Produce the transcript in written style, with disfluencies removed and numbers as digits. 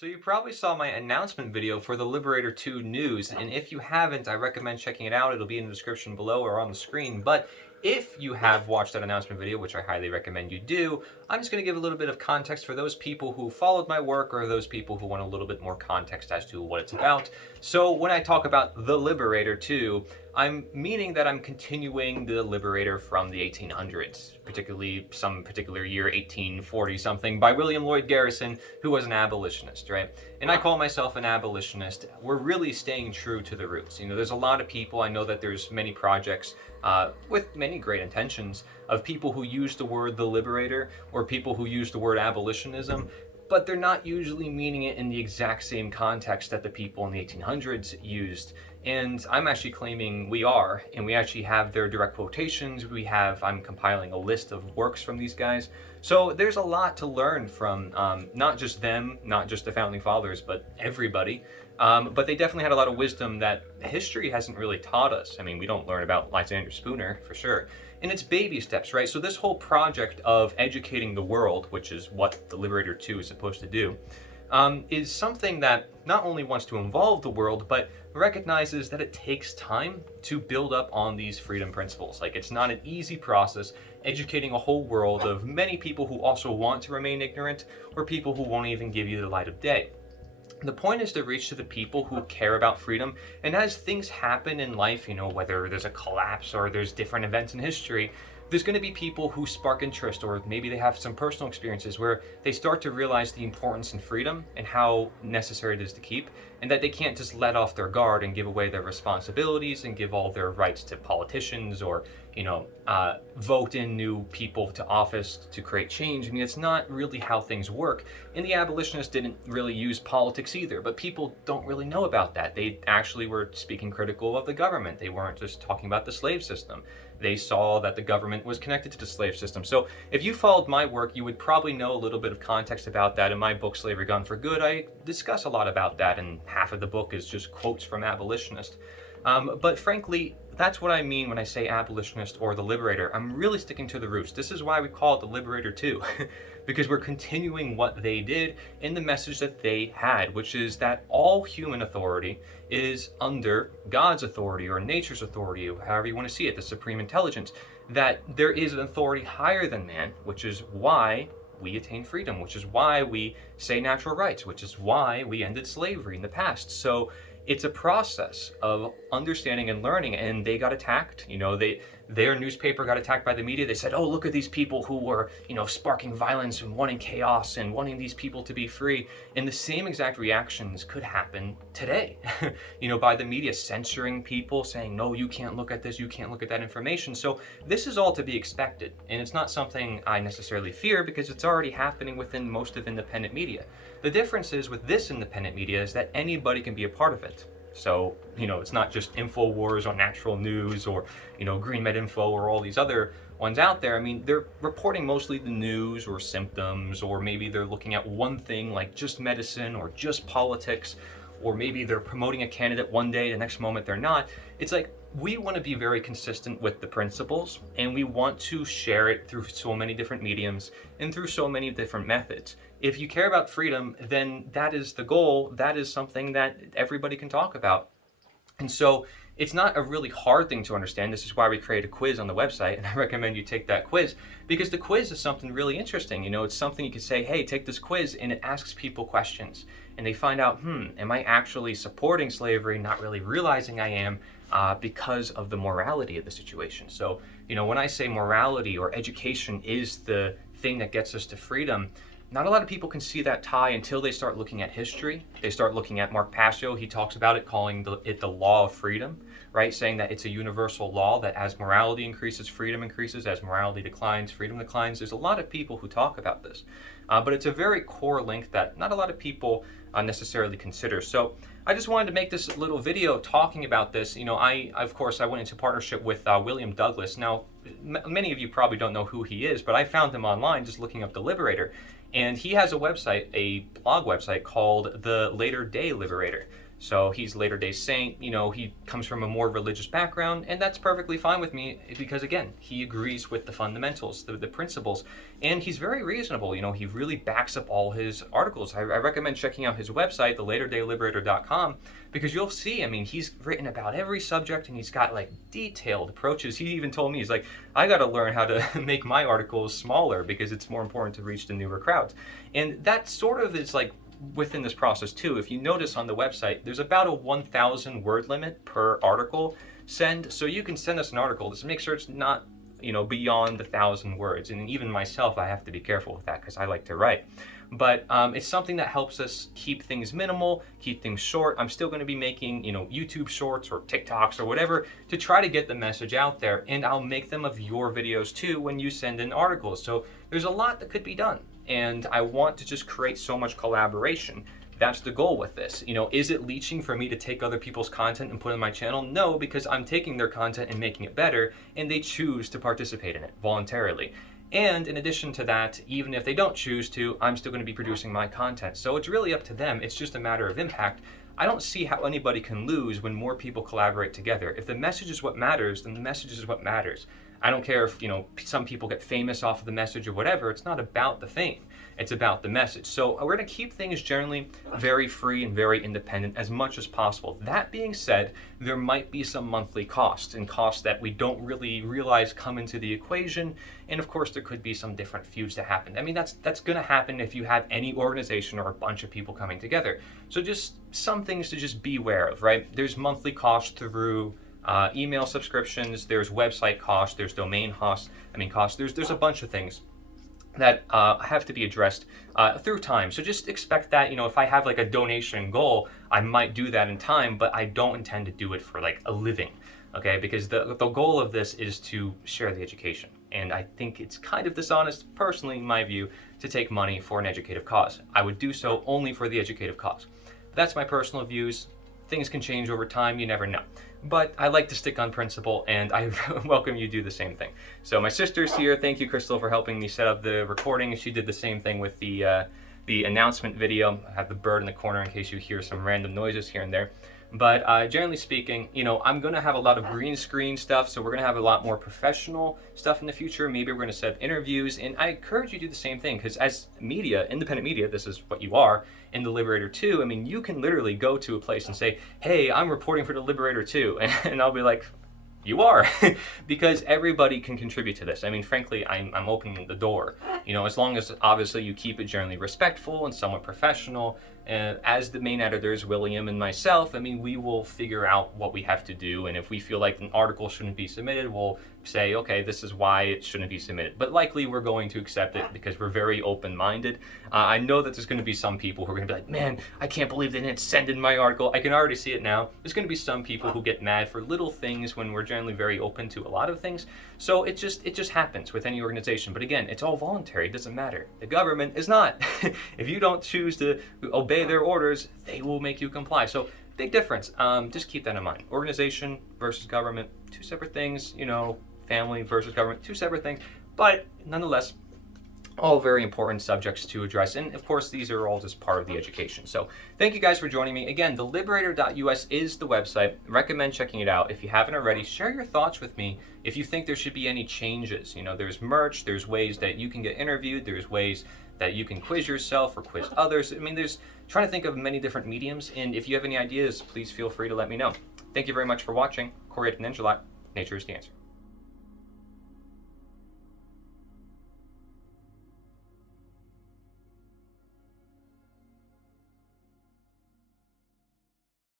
So you probably saw my announcement video for the Liberator 2 news, and if you haven't, I recommend checking it out. It'll be in the description below or on the screen. But if you have watched that announcement video, which I highly recommend you do, I'm just going to give a little bit of context for those people who followed my work or those people who want a little bit more context as to what it's about. So when I talk about the Liberator 2, I'm meaning that I'm continuing the Liberator from the 1800s, particularly some particular year, 1840 something, by William Lloyd Garrison, who was an abolitionist, right? And I call myself an abolitionist. We're really staying true to the roots. You know, there's a lot of people, I know that there's many projects with many great intentions of people who use the word the Liberator or people who use the word abolitionism, but they're not usually meaning it in the exact same context that the people in the 1800s used. And I'm actually claiming we are, and we actually have their direct quotations. I'm compiling a list of works from these guys. So there's a lot to learn from not just them, not just the founding fathers, but everybody. But they definitely had a lot of wisdom that history hasn't really taught us. I mean, we don't learn about Lysander Spooner, for sure. And it's baby steps, right? So this whole project of educating the world, which is what the Liberator 2 is supposed to do, is something that not only wants to involve the world, but recognizes that it takes time to build up on these freedom principles. Like, it's not an easy process educating a whole world of many people who also want to remain ignorant, or people who won't even give you the light of day. The point is to reach to the people who care about freedom, and as things happen in life, you know, whether there's a collapse or there's different events in history, there's going to be people who spark interest, or maybe they have some personal experiences where they start to realize the importance in freedom and how necessary it is to keep, and that they can't just let off their guard and give away their responsibilities and give all their rights to politicians, or vote in new people to office to create change. I mean, it's not really how things work. And the abolitionists didn't really use politics either, but people don't really know about that. They actually were speaking critical of the government. They weren't just talking about the slave system. They saw that the government was connected to the slave system. So if you followed my work, you would probably know a little bit of context about that. In my book, Slavery Gone for Good, I discuss a lot about that, and half of the book is just quotes from abolitionists. But frankly, that's what I mean when I say abolitionist or the Liberator. I'm really sticking to the roots. This is why we call it the Liberator 2, because we're continuing what they did in the message that they had, which is that all human authority is under God's authority, or nature's authority, or however you want to see it, the supreme intelligence, that there is an authority higher than man, which is why we attain freedom, which is why we say natural rights, which is why we ended slavery in the past. So it's a process of understanding and learning, and they got attacked. You know, their newspaper got attacked by the media. They said, oh, look at these people who were, sparking violence and wanting chaos and wanting these people to be free. And the same exact reactions could happen today, by the media censoring people, saying, no, you can't look at this, you can't look at that information. So this is all to be expected. And it's not something I necessarily fear, because it's already happening within most of independent media. The difference is with this independent media is that anybody can be a part of it. So, it's not just InfoWars or Natural News or, Green Med Info or all these other ones out there. I mean, they're reporting mostly the news or symptoms, or maybe they're looking at one thing like just medicine or just politics, or maybe they're promoting a candidate one day, the next moment they're not. It's like, we want to be very consistent with the principles, and we want to share it through so many different mediums and through so many different methods. If you care about freedom, then that is the goal. That is something that everybody can talk about. And so it's not a really hard thing to understand. This is why we create a quiz on the website, and I recommend you take that quiz, because the quiz is something really interesting. It's something you can say, hey, take this quiz, and it asks people questions. And they find out, am I actually supporting slavery, not really realizing I am, because of the morality of the situation. So, when I say morality or education is the thing that gets us to freedom, not a lot of people can see that tie until they start looking at history. They start looking at Mark Passio. He talks about it, calling it the law of freedom, right? Saying that it's a universal law, that as morality increases, freedom increases. As morality declines, freedom declines. There's a lot of people who talk about this. But it's a very core link that not a lot of people necessarily consider. So I just wanted to make this little video talking about this. I went into partnership with William Douglas. Now, many of you probably don't know who he is, but I found him online just looking up the Liberator. And he has a website, a blog website called the Later Day Liberator. So he's Latter-day Saint, he comes from a more religious background, and that's perfectly fine with me because, again, he agrees with the fundamentals, the principles, and he's very reasonable. He really backs up all his articles. I recommend checking out his website, thelaterdayliberator.com, because you'll see, he's written about every subject, and he's got like detailed approaches. He even told me, he's like, I got to learn how to make my articles smaller because it's more important to reach the newer crowds. And that sort of is like within this process too. If you notice on the website, there's about a 1,000 word limit per article send. So you can send us an article. Just make sure it's not, beyond 1,000 words. And even myself, I have to be careful with that because I like to write. But it's something that helps us keep things minimal, keep things short. I'm still going to be making, YouTube shorts or TikToks or whatever to try to get the message out there. And I'll make them of your videos too when you send in articles. So there's a lot that could be done. And I want to just create so much collaboration. That's the goal with this. Is it leeching for me to take other people's content and put it on my channel? No, because I'm taking their content and making it better, and they choose to participate in it voluntarily. And in addition to that, even if they don't choose to, I'm still going to be producing my content. So it's really up to them. It's just a matter of impact. I don't see how anybody can lose when more people collaborate together. If the message is what matters, then the message is what matters. I don't care if, some people get famous off of the message or whatever. It's not about the fame. It's about the message. So we're going to keep things generally very free and very independent as much as possible. That being said, there might be some monthly costs and costs that we don't really realize come into the equation. And of course, there could be some different feuds that happen. That's going to happen if you have any organization or a bunch of people coming together. So just some things to just be aware of, right? There's monthly costs through email subscriptions, there's website costs, there's domain costs. There's a bunch of things that have to be addressed through time. So just expect that, if I have like a donation goal, I might do that in time, but I don't intend to do it for like a living, okay? Because the goal of this is to share the education. And I think it's kind of dishonest, personally, in my view, to take money for an educative cause. I would do so only for the educative cause. That's my personal views. Things can change over time, you never know. But I like to stick on principle, and I welcome you do the same thing. So my sister's here. Thank you, Crystal, for helping me set up the recording. She did the same thing with the announcement video. I have the bird in the corner in case you hear some random noises here and there. But generally speaking, I'm going to have a lot of green screen stuff, so we're going to have a lot more professional stuff in the future. Maybe we're going to set up interviews, and I encourage you to do the same thing, because as media, independent media, this is what you are, in the Liberator 2, you can literally go to a place and say, hey, I'm reporting for the Liberator 2, and I'll be like, you are, because everybody can contribute to this. Frankly, I'm opening the door, as long as obviously you keep it generally respectful and somewhat professional. And as the main editors, William and myself, we will figure out what we have to do. And if we feel like an article shouldn't be submitted, we'll say, okay, this is why it shouldn't be submitted. But likely we're going to accept it because we're very open-minded. I know that there's going to be some people who are going to be like, man, I can't believe they didn't send in my article. I can already see it now. There's going to be some people who get mad for little things when we're generally very open to a lot of things. So it just happens with any organization. But again, it's all voluntary. It doesn't matter. The government is not. If you don't choose to obey their orders, they will make you comply. So big difference. Just keep that in mind. Organization versus government, two separate things. Family versus government, two separate things. But nonetheless, all very important subjects to address. And of course, these are all just part of the education. So thank you guys for joining me. Again, theliberator.us is the website. Recommend checking it out. If you haven't already, share your thoughts with me. If you think there should be any changes, there's merch, there's ways that you can get interviewed, there's ways that you can quiz yourself or quiz others. There's trying to think of many different mediums. And if you have any ideas, please feel free to let me know. Thank you very much for watching. Cory Nature is the answer.